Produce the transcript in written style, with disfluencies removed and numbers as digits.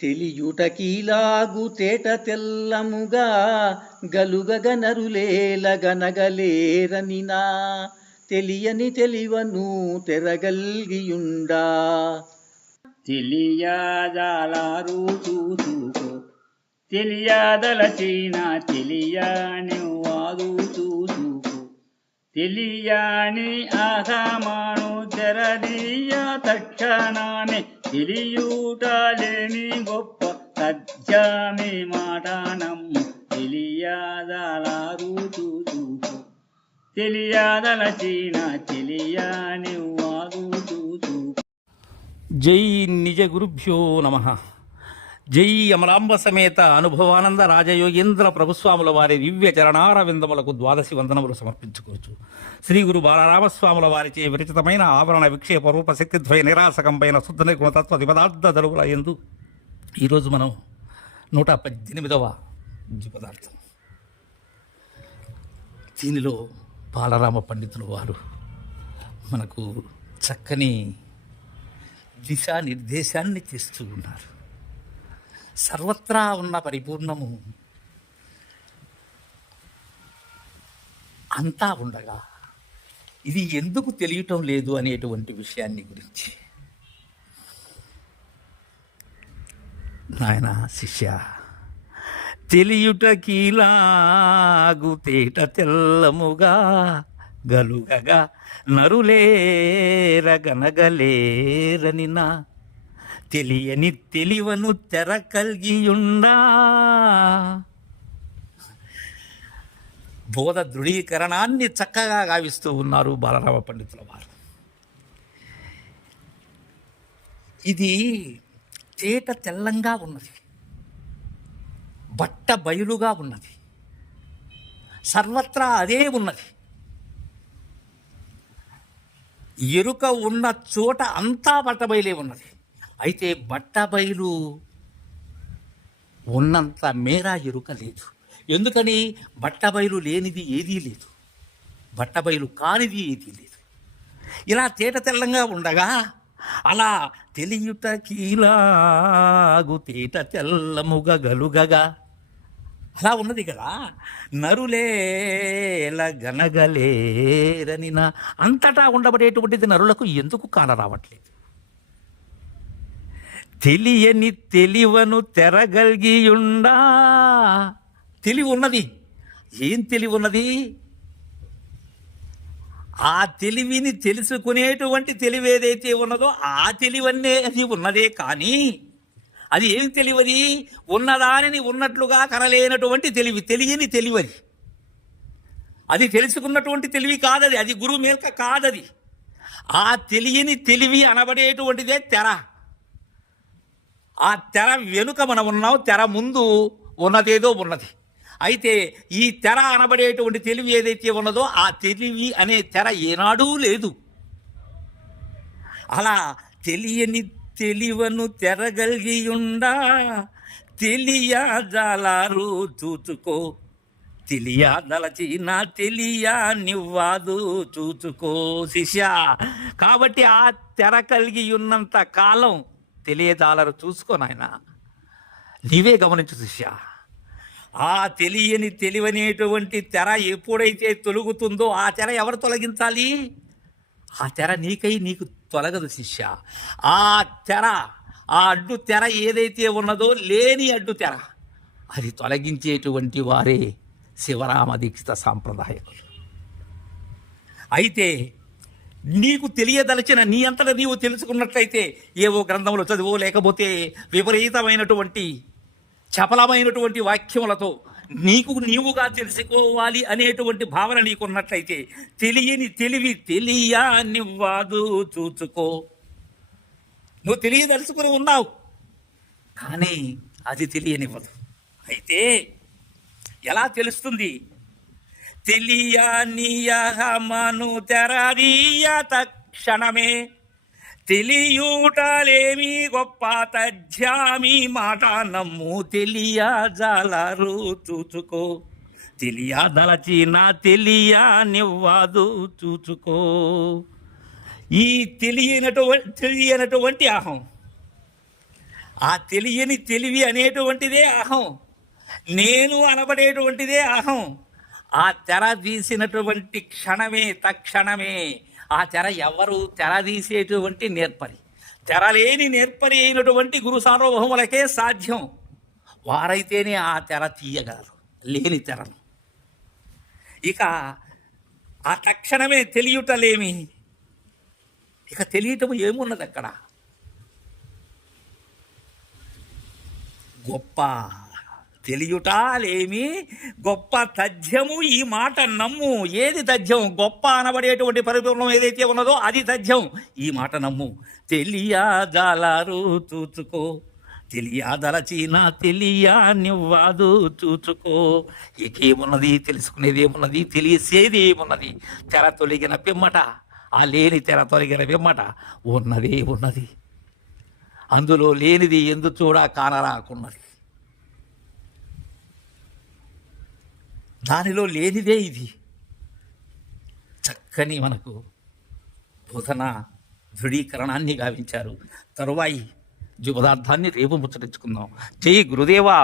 తెలియుటకీలాగు తేట తెల్లముగా గలుగగ నరులేలగనగలేరనినా తెలియని తెలివను తెరగల్గియుండా తెలియజాలారు చూసుకో తెలియదలచిన తెలియని వాదు చూసుకో తెలియని అసమాను తెరదీయ తక్షణమే తెలియుటలేని గొప్ప సత్యమే మాటనమ్ము తెలియదలారు చూసుకో తెలియదలచిన తెలియని వాదు చూసుకో. జై నిజ గురుభ్యో నమః. జై అమలాంబ సమేత అనుభవానంద రాజయోగేంద్ర ప్రభుస్వాముల వారి దివ్య చరణారవిందములకు ద్వాదశి వందనములు సమర్పించుకోవచ్చు. శ్రీ గురు బాలరామస్వాముల వారిచే విరచితమైన ఆవరణ విక్షేప రూప శక్తిద్వయ నిరాసకంపైన శుద్ధ నిర్గుణతత్వ పదార్థ దరువుల యందు ఈరోజు మనం 118వ పదార్థం. దీనిలో బాలరామ పండితులు వారు మనకు చక్కని దిశానిర్దేశాన్ని చేస్తూ ఉన్నారు. సర్వత్రా ఉన్న పరిపూర్ణము అంతా ఉండగా ఇది ఎందుకు తెలియటం లేదు అనేటువంటి విషయాన్ని గురించి. నాయన శిష్య, తెలియుటకీలాగు తేట తెల్లముగా గలుగగా నరులేరగనగలేరనినా తెలియని తెలివను తెర కలిగియుండా. బోధ దృఢీకరణాన్ని చక్కగా గావిస్తూ ఉన్నారు బాలరామ పండితుల వారు. ఇది తేట తెల్లంగా ఉన్నది, బట్ట బయలుగా ఉన్నది, సర్వత్రా అదే ఉన్నది. ఎరుక ఉన్న చోట అంతా బట్టబయలే ఉన్నది. అయితే బట్టబయలు ఉన్నంత మేర ఎరుక లేదు. ఎందుకని? బట్టబయలు లేనిది ఏదీ లేదు, బట్టబయలు కానిది ఏదీ లేదు. ఇలా తేట తెల్లంగా ఉండగా అలా తెలియుటకీలాగు తేట తెల్లముగా గలుగగా అలా ఉన్నది కదా. నరులేల గనగలేరనినా అంతటా ఉండబడేటువంటిది నరులకు ఎందుకు కానరావట్లేదు? తెలియని తెలివను తెరగలిగియుండా. తెలివి ఉన్నది. ఏం తెలివి ఉన్నది? ఆ తెలివిని తెలుసుకునేటువంటి తెలివి ఏదైతే ఉన్నదో ఆ తెలివన్నే అది ఉన్నదే. కానీ అది ఏం తెలివది? ఉన్నదానిని ఉన్నట్లుగా కనలేనటువంటి తెలివి, తెలియని తెలివది. అది తెలుసుకున్నటువంటి తెలివి కాదది, అది గురువు మేల్క కాదది. ఆ తెలియని తెలివి అనబడేటువంటిదే తెర. ఆ తెర వెనుక మనం ఉన్నాం, తెర ముందు ఉన్నదేదో ఉన్నది. అయితే ఈ తెర అనబడేటువంటి తెలివి ఏదైతే ఉన్నదో ఆ తెలివి అనే తెర ఏనాడూ లేదు. అలా తెలియని తెలివను తెరగలిగియుండా తెలియజాలారు చూచుకో తెలియదలచిన తెలియనివ్వదు చూచుకో శిష్య. కాబట్టి ఆ తెర కలిగి ఉన్నంత కాలం తెలియజాలరు చూసుకో నాయన. నీవే గమనించు శిష్య. ఆ తెలియని తెలివనేటువంటి తెర ఎప్పుడైతే తొలుగుతుందో ఆ తెర ఎవరు తొలగించాలి? ఆ తెర నీకు తొలగదు శిష్య. ఆ తెర, ఆ అడ్డు తెర ఏదైతే ఉన్నదో లేని అడ్డు తెర, అది తొలగించేటువంటి వారే శివరామ దీక్షిత సాంప్రదాయకులు. అయితే నీకు తెలియదలచిన నీ అంతటా నీవు తెలుసుకున్నట్లయితే ఏవో గ్రంథములు చదివో లేకపోతే విపరీతమైనటువంటి చపలమైనటువంటి వాక్యములతో నీవుగా తెలుసుకోవాలి అనేటువంటి భావన నీకున్నట్లయితే తెలియని తెలివి తెలియనివ్వదు చూచుకో. నువ్వు తెలియదలుచుకుని ఉన్నావు కానీ అది తెలియనివ్వదు. అయితే ఎలా తెలుస్తుంది? తెలియనియమను తెరదీయ తక్షణమే తెలియూటలేమి గొప్ప తథ్యామి మాట నమ్ము తెలియజాలరు చూచుకో తెలియదలచిన తెలియనివ్వదు చూచుకో. ఈ తెలియనటువంటి అహం, ఆ తెలియని తెలివి అనేటువంటిదే అహం, నేను అనబడేటువంటిదే అహం. ఆ తెర తీసినటువంటి క్షణమే తక్షణమే ఆ తెర ఎవరు తెర తీసేటువంటి నేర్పరి, తెరలేని నేర్పరి అయినటువంటి గురు సార్వభౌములకే సాధ్యం. వారైతేనే ఆ తెర తీయగలరు, లేని తెరను. ఇక ఆ తక్షణమే తెలియటలేమి, ఇక తెలియటం ఏమున్నది అక్కడ? గొప్ప తెలియుటాలేమి గొప్ప తథ్యము, ఈ మాట నమ్ము. ఏది తథ్యం? గొప్ప అనబడేటువంటి పరిపూర్ణం ఏదైతే ఉన్నదో అది తథ్యం. ఈ మాట నమ్ము. తెలియదలరు చూచుకో, తెలియదలచిన తెలియనివ్వదు చూచుకో. ఏమున్నది? తెలుసుకునేది ఏమున్నది? తెలిసేది ఏమున్నది? తెర తొలగిన పిమ్మట, ఆ లేని తెర తొలగిన పిమ్మట ఉన్నదే ఉన్నది. అందులో లేనిది ఎందు చూడా కానరాకున్నది. దానిలో లేనిదే ఇది. చక్కని మనకు బోధన దృఢీకరణాన్ని గావించారు. తరువాయి పదార్థాన్ని రేపు ముచ్చటించుకుందాం. జై గురుదేవా.